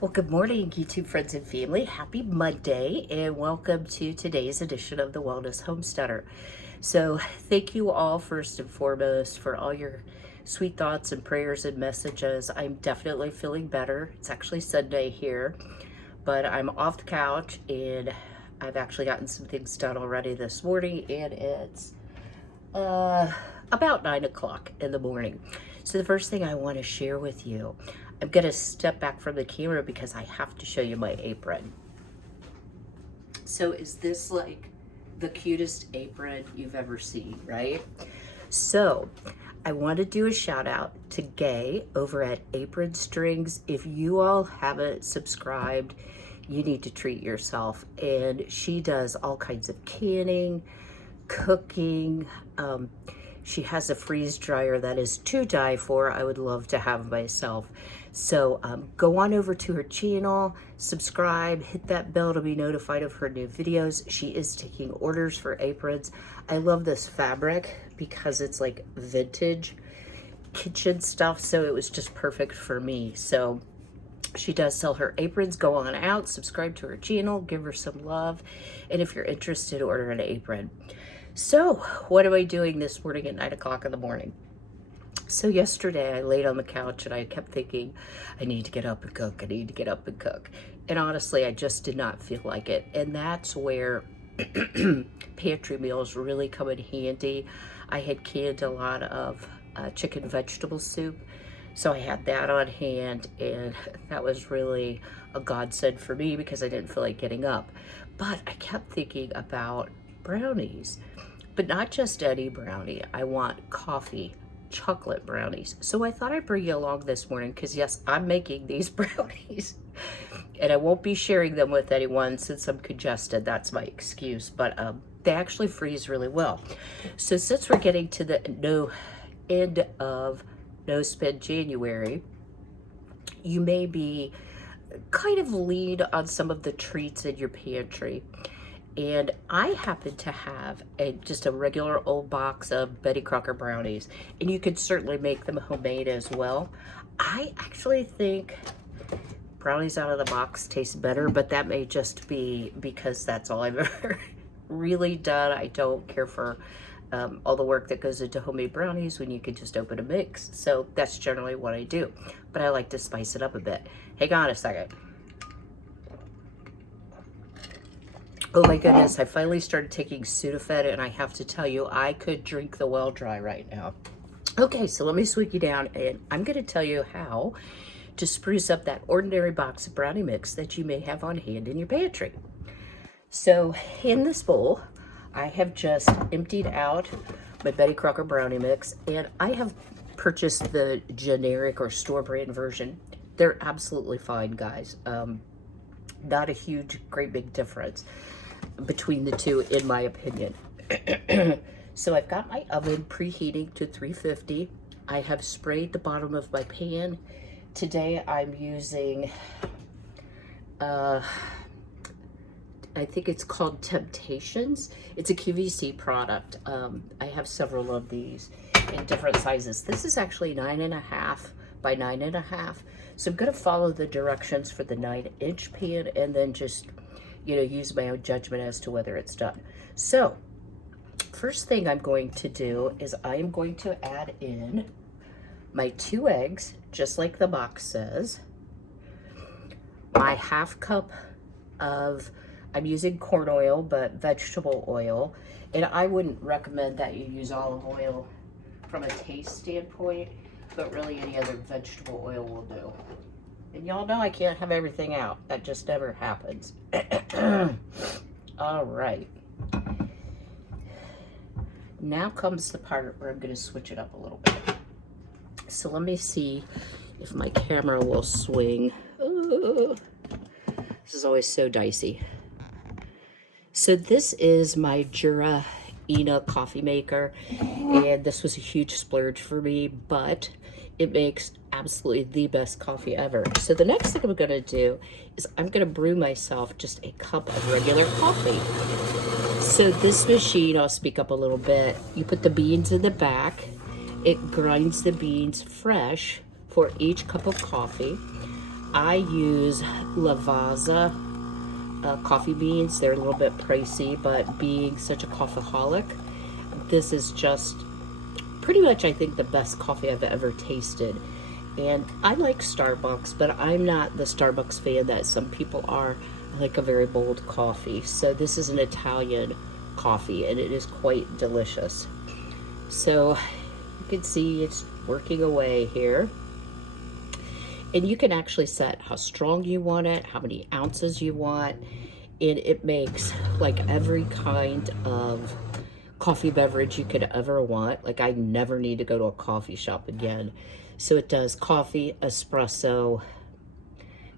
Well, good morning, YouTube friends and family. Happy Monday, and welcome to today's edition of the Wellness Homesteader. So, thank you all, first and foremost, for all your sweet thoughts and prayers and messages. I'm definitely feeling better. It's actually Sunday here, but I'm off the couch, and I've actually gotten some things done already this morning, and it's about 9 o'clock in the morning. So the first thing I want to share with you, I'm going to step back from the camera because I have to show you my apron. So is this like the cutest apron you've ever seen, right? So I want to do a shout out to Gay over at Apron Strings. If you all haven't subscribed, you need to treat yourself. And she does all kinds of canning, cooking. She has a freeze dryer that is to die for. I would love to have myself. So go on over to her channel, subscribe, hit that bell to be notified of her new videos. She is taking orders for aprons. I love this fabric because it's like vintage kitchen stuff, so it was just perfect for me. So she does sell her aprons. Go on out, subscribe to her channel, give her some love, and if you're interested, order an apron. So what am I doing this morning at 9 o'clock in the morning? So yesterday I laid on the couch and I kept thinking, I need to get up and cook. I need to get up and cook. And honestly, I just did not feel like it. And that's where pantry meals really come in handy. I had canned a lot of chicken vegetable soup. So I had that on hand, and that was really a godsend for me because I didn't feel like getting up. But I kept thinking about brownies, but not just any brownie. I want coffee chocolate brownies. So I thought I'd bring you along this morning because yes, I'm making these brownies and I won't be sharing them with anyone since I'm congested. That's my excuse, but they actually freeze really well. So since we're getting to the end of No Spend January, you may be kind of lean on some of the treats in your pantry. And I happen to have just a regular old box of Betty Crocker brownies, and you could certainly make them homemade as well. I actually think brownies out of the box taste better, but that may just be because that's all I've ever really done. I don't care for all the work that goes into homemade brownies when you can just open a mix. So that's generally what I do, but I like to spice it up a bit. Hang on a second. Oh my goodness, I finally started taking Sudafed, and I have to tell you, I could drink the well dry right now. Okay, so let me sweep you down, and I'm going to tell you how to spruce up that ordinary box of brownie mix that you may have on hand in your pantry. So in this bowl, I have just emptied out my Betty Crocker brownie mix, and I have purchased the generic or store brand version. They're absolutely fine, guys. Not a huge, great big difference between the two, in my opinion. So I've got my oven preheating to 350. I have sprayed the bottom of my pan. Today I'm using, I think it's called Temptations. It's a QVC product. I have several of these in different sizes. This is actually 9.5 by 9.5. So I'm gonna follow the directions for the 9-inch pan and then just, use my own judgment as to whether it's done. So first thing I'm going to do is I'm going to add in my 2 eggs, just like the box says, my 1/2 cup of, I'm using corn oil, but vegetable oil, and I wouldn't recommend that you use olive oil from a taste standpoint, but really any other vegetable oil will do. And y'all know I can't have everything out. That just never happens. All right. Now comes the part where I'm going to switch it up a little bit. So let me see if my camera will swing. Ooh, this is always so dicey. So this is my Jura Ina coffee maker, and this was a huge splurge for me, but it makes absolutely the best coffee ever. So the next thing I'm gonna do is I'm gonna brew myself just a cup of regular coffee. So this machine, I'll speak up a little bit. You put the beans in the back. It grinds the beans fresh for each cup of coffee. I use Lavazza coffee beans. They're a little bit pricey, but being such a coffeeholic, this is just pretty much, I think, the best coffee I've ever tasted. And I like Starbucks, but I'm not the Starbucks fan that some people are. I like a very bold coffee. So this is an Italian coffee, and it is quite delicious. So you can see it's working away here. And you can actually set how strong you want it, how many ounces you want, and it makes like every kind of coffee beverage you could ever want. Like, I never need to go to a coffee shop again. So it does coffee, espresso,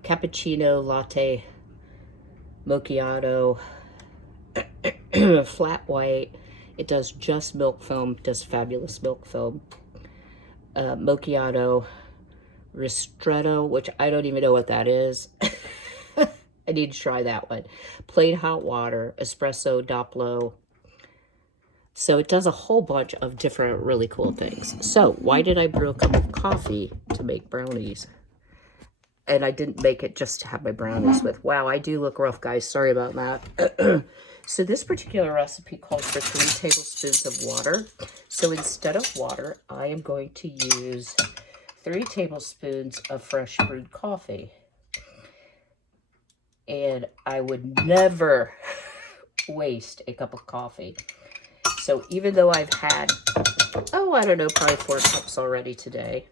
cappuccino, latte, macchiato, flat white. It does just milk foam, does fabulous milk foam, macchiato, ristretto, which I don't even know what that is. I need to try that one. Plain hot water, espresso, Dopplo. So it does a whole bunch of different really cool things. So why did I brew a cup of coffee to make brownies? And I didn't make it just to have my brownies with. Wow, I do look rough, guys. Sorry about that. So this particular recipe calls for 3 tablespoons of water. So instead of water, I am going to use 3 tablespoons of fresh brewed coffee. And I would never waste a cup of coffee. So even though I've had, I don't know, probably 4 cups already today,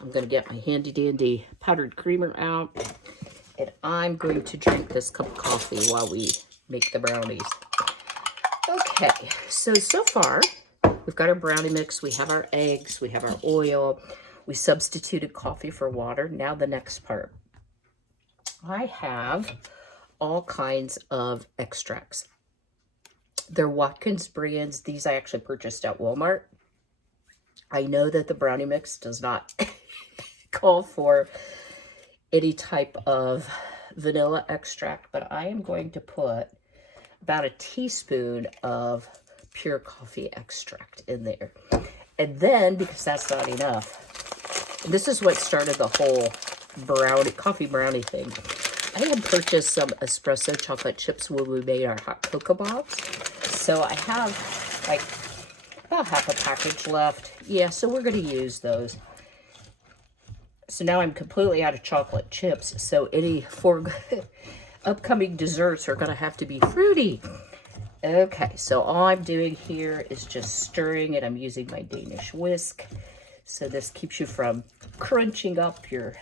I'm going to get my handy dandy powdered creamer out, and I'm going to drink this cup of coffee while we make the brownies. Okay, so far, we've got our brownie mix, we have our eggs, we have our oil, we substituted coffee for water. Now the next part. I have all kinds of extracts. They're Watkins brands. These I actually purchased at Walmart. I know that the brownie mix does not call for any type of vanilla extract, but I am going to put about a teaspoon of pure coffee extract in there. And then, because that's not enough, this is what started the whole coffee brownie thing. I had purchased some espresso chocolate chips when we made our hot cocoa bombs. So I have like about half a package left. Yeah, so we're going to use those. So now I'm completely out of chocolate chips. So any 4 upcoming desserts are going to have to be fruity. Okay, so all I'm doing here is just stirring it. I'm using my Danish whisk. So this keeps you from crunching up your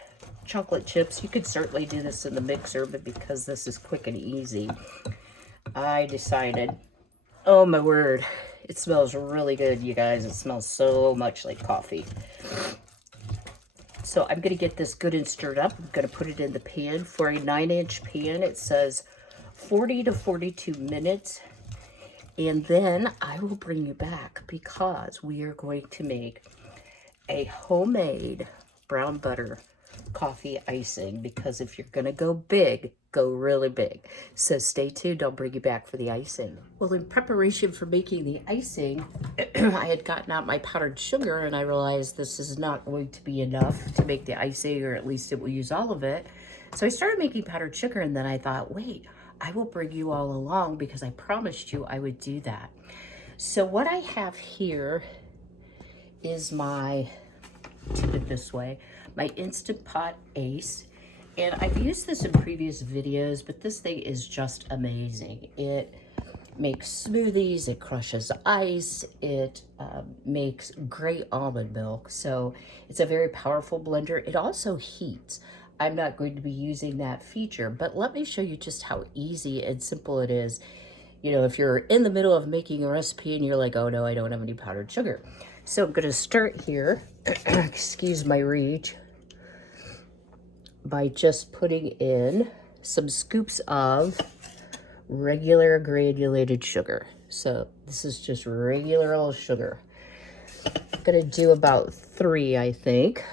chocolate chips. You could certainly do this in the mixer, but because this is quick and easy, I decided, oh my word, it smells really good, you guys. It smells so much like coffee. So I'm going to get this good and stirred up. I'm going to put it in the pan. For a 9-inch pan, it says 40 to 42 minutes. And then I will bring you back because we are going to make a homemade brown butter coffee icing, because if you're gonna go big, go really big. So stay tuned, I'll bring you back for the icing. Well, in preparation for making the icing, I had gotten out my powdered sugar and I realized this is not going to be enough to make the icing, or at least it will use all of it. So I started making powdered sugar, and then I thought, wait, I will bring you all along because I promised you I would do that. So what I have here is my, tip it this way, my Instant Pot Ace. And I've used this in previous videos, but this thing is just amazing. It makes smoothies, it crushes ice, it makes great almond milk. So it's a very powerful blender. It also heats. I'm not going to be using that feature, but let me show you just how easy and simple it is. You know, if you're in the middle of making a recipe and you're like, oh no, I don't have any powdered sugar. So I'm gonna start here, excuse my reach, by just putting in some scoops of regular granulated sugar. So this is just regular old sugar. I'm gonna do about 3, I think.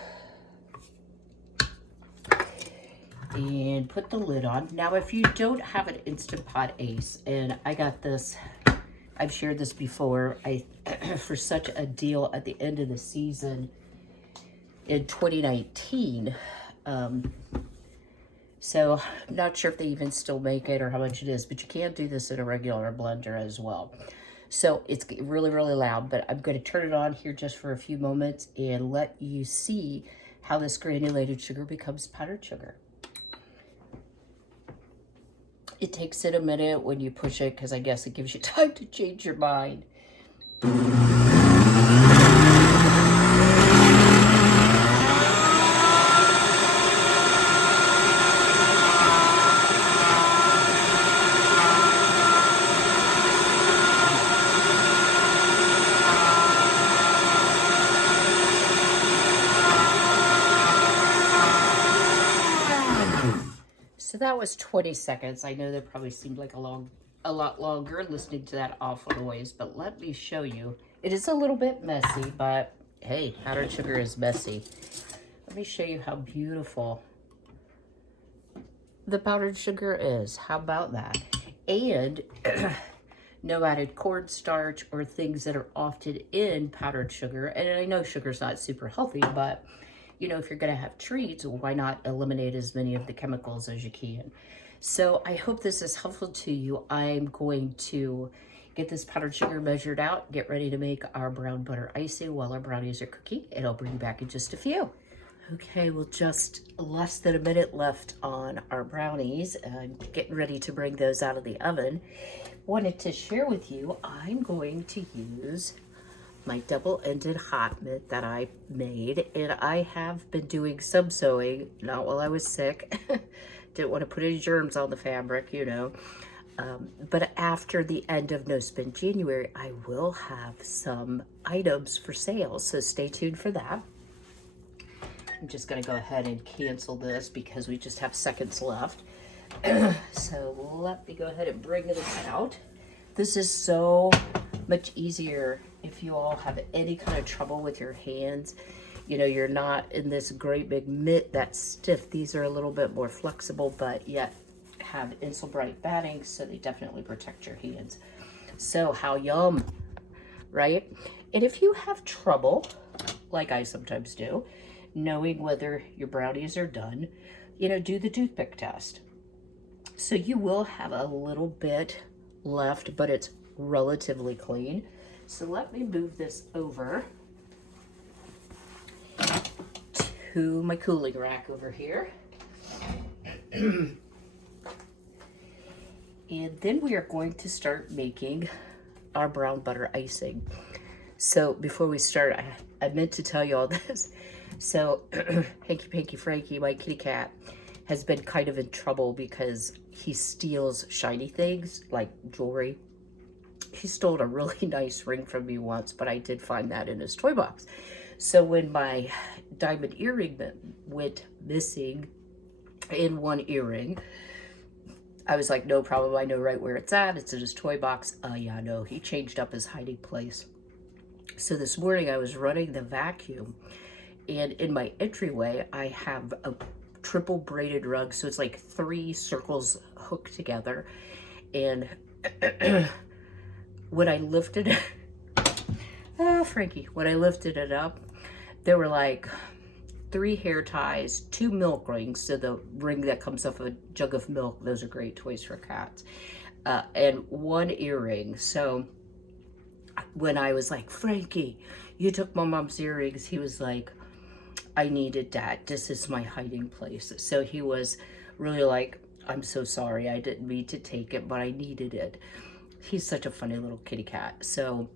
And put the lid on. Now, if you don't have an Instant Pot Ace, and I got this, I've shared this before, for such a deal at the end of the season in 2019, So I'm not sure if they even still make it or how much it is, but you can't do this in a regular blender as well. So it's really, really loud, but I'm going to turn it on here just for a few moments and let you see how this granulated sugar becomes powdered sugar. It takes it a minute when you push it because I guess it gives you time to change your mind. So that was 20 seconds. I know that probably seemed like a lot longer listening to that awful noise, but let me show you. It is a little bit messy, but hey, powdered sugar is messy. Let me show you how beautiful the powdered sugar is. How about that? And no added cornstarch or things that are often in powdered sugar. And I know sugar's not super healthy, but you know, if you're going to have treats, why not eliminate as many of the chemicals as you can? So I hope this is helpful to you. I'm going to get this powdered sugar measured out, get ready to make our brown butter icing while our brownies are cooking, and I'll bring you back in just a few. Okay, well, just less than a minute left on our brownies. I'm getting ready to bring those out of the oven. Wanted to share with you, I'm going to use my double-ended hot mitt that I made, and I have been doing some sewing, not while I was sick. Didn't want to put any germs on the fabric, you know. But after the end of No Spin January, I will have some items for sale, so stay tuned for that. I'm just going to go ahead and cancel this because we just have seconds left. So let me go ahead and bring this out. This is so much easier if you all have any kind of trouble with your hands. You know, you're not in this great big mitt that's stiff. These are a little bit more flexible, but yet have Insulbright batting, so they definitely protect your hands. So how yum, right? And if you have trouble, like I sometimes do, knowing whether your brownies are done, you know, do the toothpick test. So you will have a little bit left, but it's relatively clean. So let me move this over to my cooling rack over here. And then we are going to start making our brown butter icing. So before we start, I meant to tell you all this. So Hanky Panky Frankie, my kitty cat, has been kind of in trouble because he steals shiny things like jewelry. He stole a really nice ring from me once, but I did find that in his toy box. So when my diamond earring went missing in one earring, I was like, no problem, I know right where it's at. It's in his toy box. Yeah, no, he changed up his hiding place. So this morning I was running the vacuum, and in my entryway, I have a triple braided rug. So it's like 3 circles hooked together. And when I lifted it, oh, Frankie, when I lifted it up, there were like 3 hair ties, 2 milk rings. So the ring that comes off a jug of milk, those are great toys for cats, and 1 earring. So when I was like, Frankie, you took my mom's earrings, he was like, I needed that. This is my hiding place. So he was really like, I'm so sorry. I didn't mean to take it, but I needed it. He's such a funny little kitty cat. So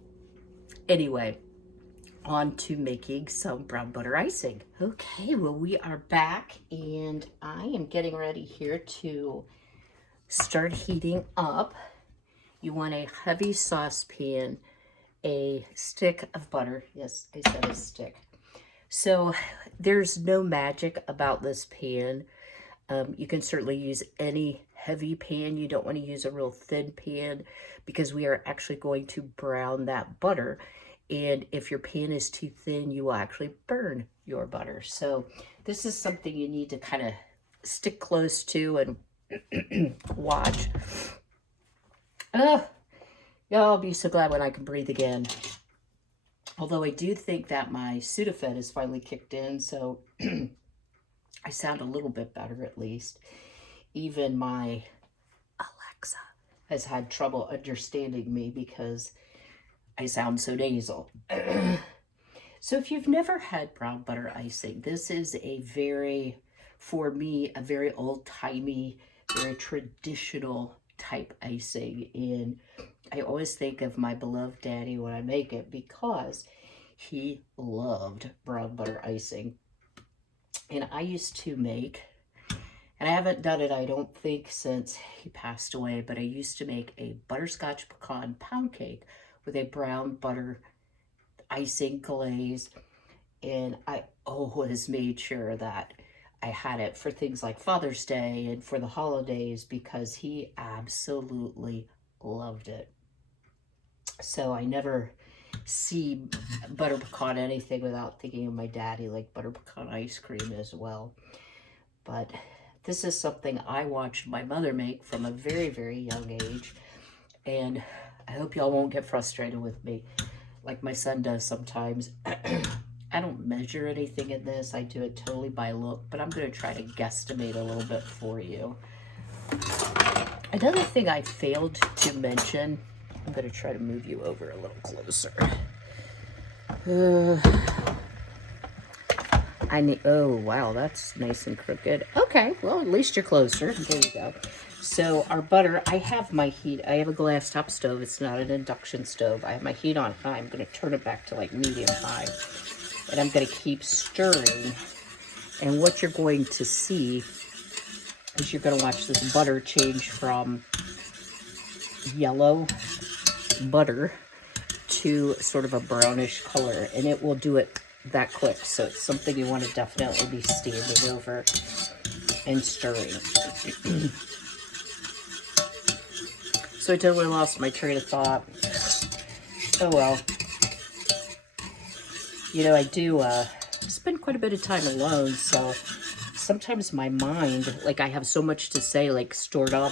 anyway, on to making some brown butter icing. Okay, well, we are back, and I am getting ready here to start heating up. You want a heavy saucepan, a stick of butter. Yes, I said a stick. So there's no magic about this pan. You can certainly use any heavy pan. You don't want to use a real thin pan because we are actually going to brown that butter. And if your pan is too thin, you will actually burn your butter. So this is something you need to kind of stick close to and watch. I'll be so glad when I can breathe again. Although I do think that my Sudafed is finally kicked in, so I sound a little bit better at least. Even my Alexa has had trouble understanding me because I sound so nasal. So if you've never had brown butter icing, this is a very, for me, a very old-timey, very traditional type icing. And I always think of my beloved daddy when I make it because he loved brown butter icing. And I used to make, and I haven't done it, I don't think, since he passed away, but I used to make a butterscotch pecan pound cake with a brown butter icing glaze. And I always made sure that I had it for things like Father's Day and for the holidays because he absolutely loved it. So I never see butter pecan anything without thinking of my daddy, like butter pecan ice cream as well. But this is something I watched my mother make from a very, very young age. And I hope y'all won't get frustrated with me like my son does sometimes. I don't measure anything in this. I do it totally by look, but I'm going to try to guesstimate a little bit for you. Another thing I failed to mention, I'm going to try to move you over a little closer. Oh, wow, that's nice and crooked. Okay, well, at least you're closer. There you go. So our butter, I have my heat. I have a glass top stove. It's not an induction stove. I have my heat on high. I'm going to turn it back to like medium high. And I'm going to keep stirring. And what you're going to see is you're going to watch this butter change from yellow butter to sort of a brownish color. And it will do it that quick. So it's something you want to definitely be standing over and stirring. So I totally lost my train of thought. Oh well. You know, I do spend quite a bit of time alone, so sometimes my mind, like I have so much to say, like stored up.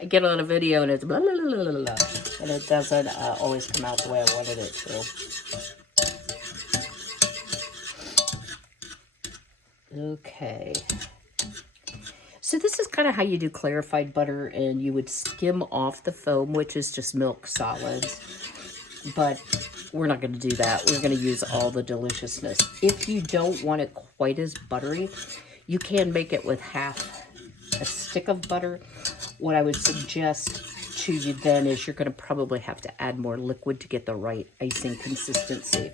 I get on a video and it's blah, blah, blah, blah, blah, and it doesn't always come out the way I wanted it to. Okay. So this is kind of how you do clarified butter, and you would skim off the foam, which is just milk solids. But we're not going to do that. We're going to use all the deliciousness. If you don't want it quite as buttery, you can make it with half a stick of butter. What I would suggest to you then is you're going to probably have to add more liquid to get the right icing consistency.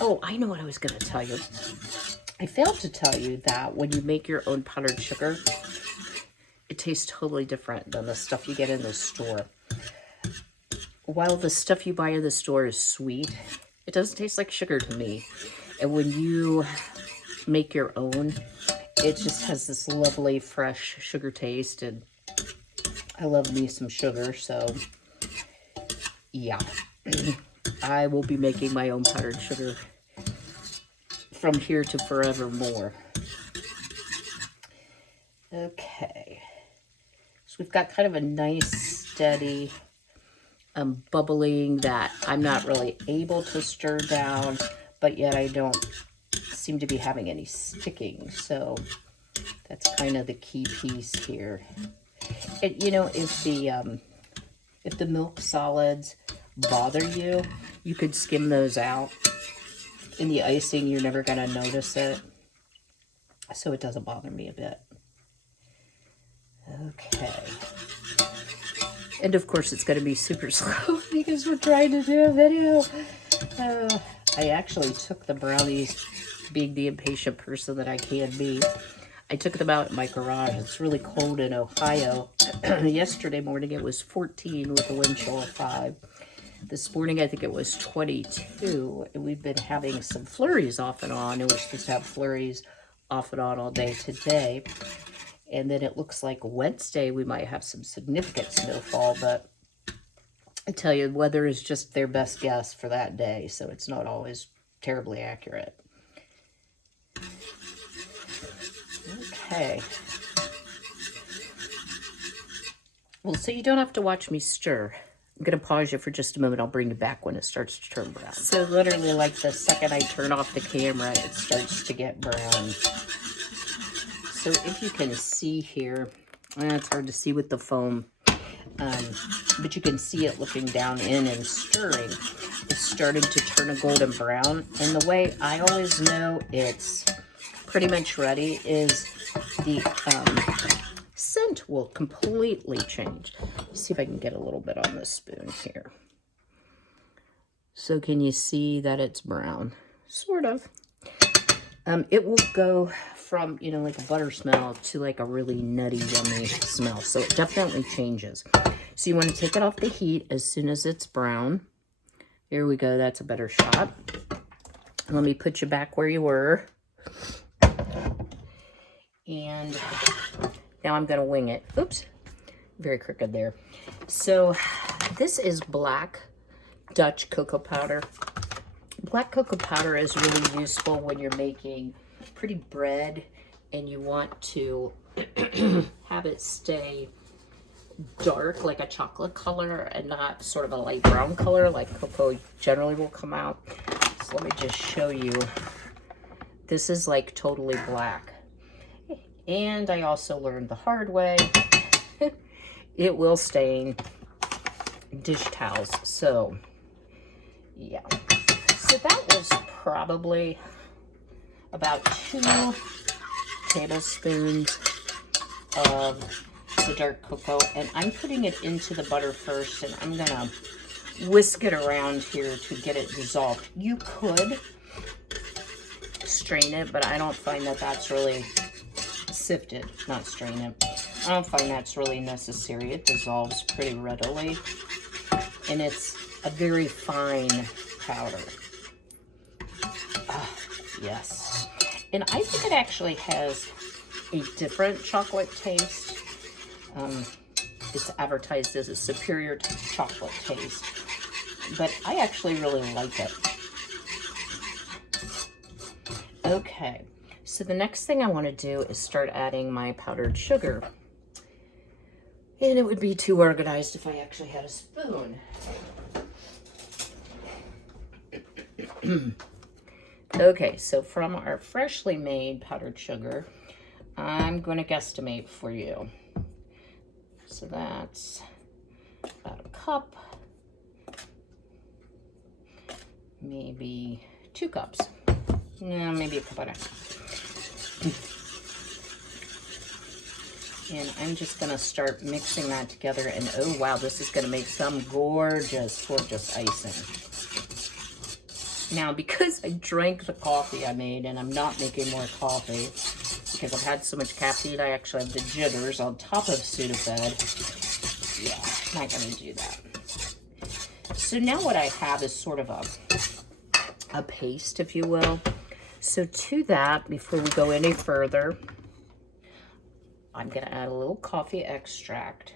Oh, I know what I was going to tell you. I failed to tell you that when you make your own powdered sugar, it tastes totally different than the stuff you get in the store. While the stuff you buy in the store is sweet, it doesn't taste like sugar to me. And when you make your own, it just has this lovely fresh sugar taste, and I love me some sugar, so yeah. I will be making my own powdered sugar from here to forevermore. Okay. So we've got kind of a nice, steady bubbling that I'm not really able to stir down, but yet I don't seem to be having any sticking. So that's kind of the key piece here. And you know, if the milk solids bother you, you could skim those out. In the icing, you're never going to notice it, so it doesn't bother me a bit. Okay. And of course, it's going to be super slow because we're trying to do a video. I actually took the brownies, being the impatient person that I can be. I took them out in my garage. It's really cold in Ohio. Yesterday morning, it was 14 with a wind chill of 5. This morning, I think it was 22, and we've been having some flurries off and on, and we're supposed to have flurries off and on all day today. And then it looks like Wednesday we might have some significant snowfall, but I tell you, weather is just their best guess for that day, so it's not always terribly accurate. Okay. Well, so you don't have to watch me stir. I'm going to pause you for just a moment. I'll bring you back when it starts to turn brown. So literally like the second I turn off the camera, it starts to get brown. So if you can see here, it's hard to see with the foam, but you can see it looking down in and stirring. It's starting to turn a golden brown. And the way I always know it's pretty much ready is the scent will completely change. Let's see if I can get a little bit on this spoon here. So can you see that it's brown? Sort of. It will go from, you know, like a butter smell to like a really nutty, yummy smell. So it definitely changes. So you want to take it off the heat as soon as it's brown. Here we go. That's a better shot. Let me put you back where you were. And now I'm going to wing it. Oops. Very crooked there. So this is black Dutch cocoa powder. Black cocoa powder is really useful when you're making pretty bread and you want to have it stay dark, like a chocolate color, and not sort of a light brown color like cocoa generally will come out. So let me just show you. This is like totally black. And I also learned the hard way. It will stain dish towels. So, yeah. So that was probably about 2 tablespoons of the dark cocoa. And I'm putting it into the butter first, and I'm going to whisk it around here to get it dissolved. You could strain it, but I don't find that that's really sifted, not strain it. I don't find that's really necessary. It dissolves pretty readily, and it's a very fine powder. Yes. And I think it actually has a different chocolate taste. It's advertised as a superior chocolate taste, but I actually really like it. Okay, so the next thing I want to do is start adding my powdered sugar. And it would be too organized if I actually had a spoon. Okay, so from our freshly made powdered sugar, I'm going to guesstimate for you. So that's about a cup, maybe 2 cups. No, maybe a cup and a half. And I'm just going to start mixing that together. And oh wow, this is going to make some gorgeous, gorgeous icing. Now, because I drank the coffee I made, and I'm not making more coffee because I've had so much caffeine, I actually have the jitters on top of Sudafed. Yeah, not going to do that. So now what I have is sort of a paste, if you will. So to that, before we go any further, I'm going to add a little coffee extract.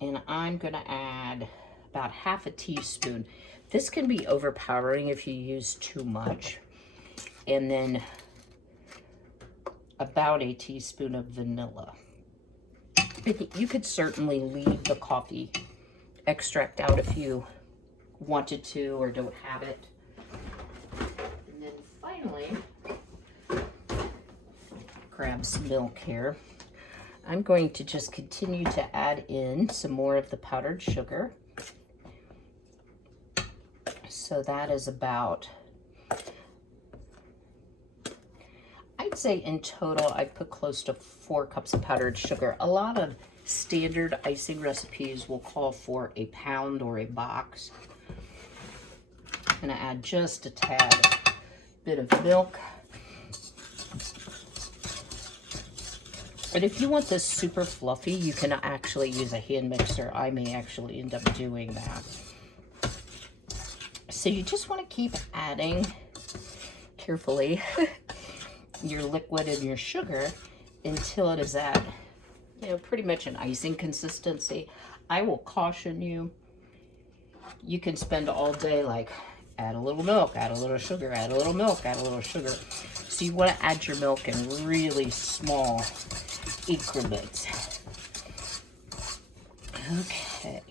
And I'm going to add about half a teaspoon. This can be overpowering if you use too much. And then about a teaspoon of vanilla. You could certainly leave the coffee extract out if you wanted to or don't have it. And then finally, grab some milk here. I'm going to just continue to add in some more of the powdered sugar. So that is about, I'd say in total, I put close to 4 cups of powdered sugar. A lot of standard icing recipes will call for a pound or a box. I'm gonna add just a tad bit of milk. And if you want this super fluffy, you can actually use a hand mixer. I may actually end up doing that. So you just want to keep adding carefully your liquid and your sugar until it is at, you know, pretty much an icing consistency. I will caution you, you can spend all day like add a little milk, add a little sugar, add a little milk, add a little sugar. So you want to add your milk in really small increments. Okay.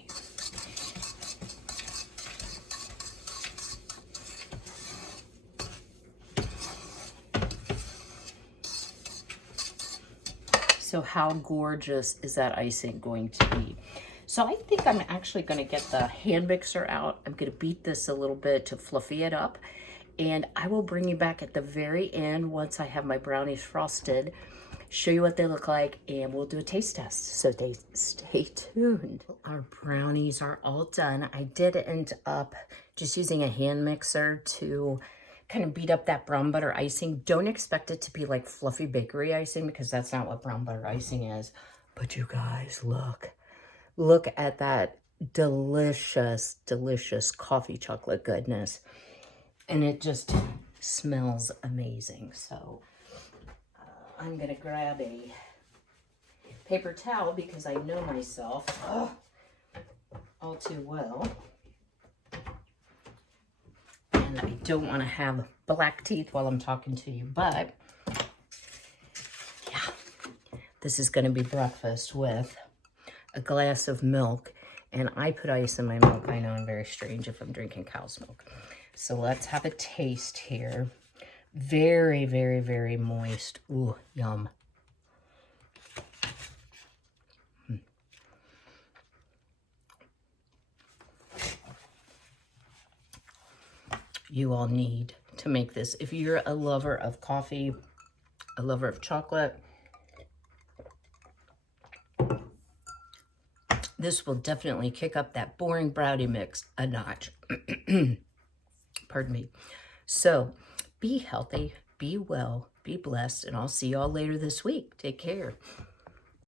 So how gorgeous is that icing going to be? So I think I'm actually going to get the hand mixer out. I'm going to beat this a little bit to fluffy it up. And I will bring you back at the very end once I have my brownies frosted, show you what they look like, and we'll do a taste test. So stay tuned. Our brownies are all done. I did end up just using a hand mixer to kind of beat up that brown butter icing. Don't expect it to be like fluffy bakery icing because that's not what brown butter icing is. But you guys, look at that delicious, delicious coffee chocolate goodness. And it just smells amazing. So I'm gonna grab a paper towel because I know myself all too well. And I don't want to have black teeth while I'm talking to you, but yeah, this is gonna be breakfast with a glass of milk. And I put ice in my milk. I know I'm very strange if I'm drinking cow's milk. So let's have a taste here. Very, very, very moist. Ooh, yum. You all need to make this. If you're a lover of coffee, a lover of chocolate, this will definitely kick up that boring brownie mix a notch. Pardon me. So be healthy, be well, be blessed, and I'll see you all later this week. Take care.